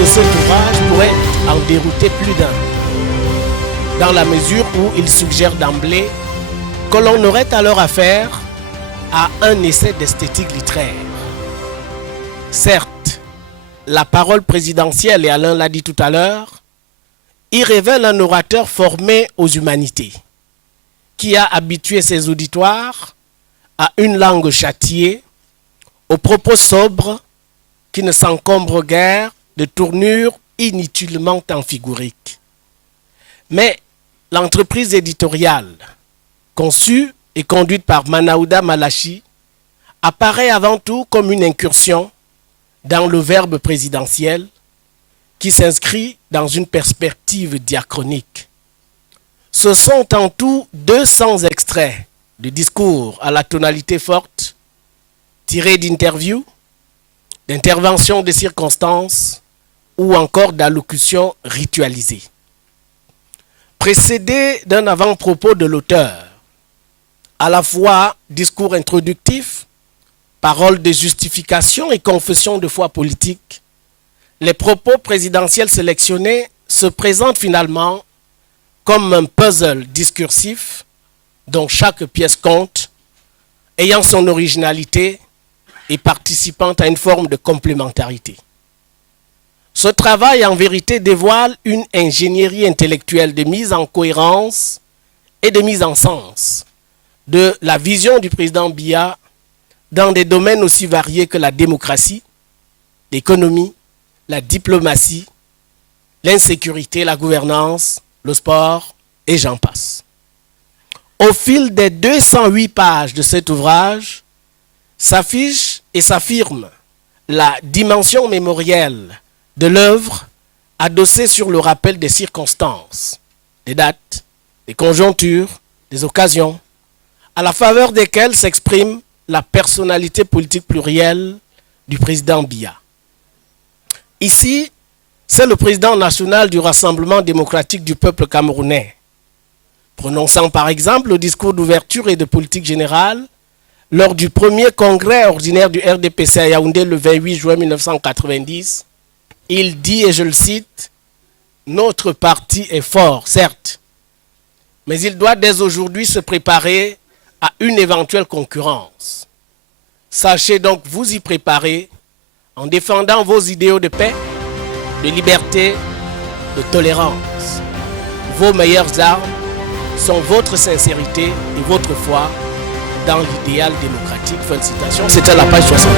de cet ouvrage pourrait en dérouter plus d'un, dans la mesure où il suggère d'emblée que l'on aurait alors affaire à un essai d'esthétique littéraire. Certes, la parole présidentielle, et Alain l'a dit tout à l'heure, y révèle un orateur formé aux humanités, qui a habitué ses auditoires à une langue châtiée, aux propos sobres, qui ne s'encombrent guère de tournures inutilement amphigoriques. Mais l'entreprise éditoriale, conçue et conduite par Manaouda Malachi, apparaît avant tout comme une incursion dans le verbe présidentiel qui s'inscrit dans une perspective diachronique. Ce sont en tout 200 extraits de discours à la tonalité forte, tirés d'interviews, d'interventions de circonstances ou encore d'allocutions ritualisées. Précédés d'un avant-propos de l'auteur, à la fois discours introductif, paroles de justification et confession de foi politique, les propos présidentiels sélectionnés se présentent finalement comme un puzzle discursif dont chaque pièce compte, ayant son originalité et participant à une forme de complémentarité. Ce travail, en vérité, dévoile une ingénierie intellectuelle de mise en cohérence et de mise en sens de la vision du président Biya dans des domaines aussi variés que la démocratie, l'économie, la diplomatie, l'insécurité, la gouvernance, le sport, et j'en passe. Au fil des 208 pages de cet ouvrage, s'affiche et s'affirme la dimension mémorielle de l'œuvre adossée sur le rappel des circonstances, des dates, des conjonctures, des occasions, à la faveur desquelles s'exprime la personnalité politique plurielle du président Biya. Ici, c'est le président national du Rassemblement démocratique du peuple camerounais, prononçant par exemple le discours d'ouverture et de politique générale lors du premier congrès ordinaire du RDPC à Yaoundé le 28 juin 1990. Il dit, et je le cite, « Notre parti est fort, certes, mais il doit dès aujourd'hui se préparer à une éventuelle concurrence. Sachez donc vous y préparer en défendant vos idéaux de paix, de liberté, de tolérance. Vos meilleures armes sont votre sincérité et votre foi dans l'idéal démocratique. » Fin de citation. C'était la page 60.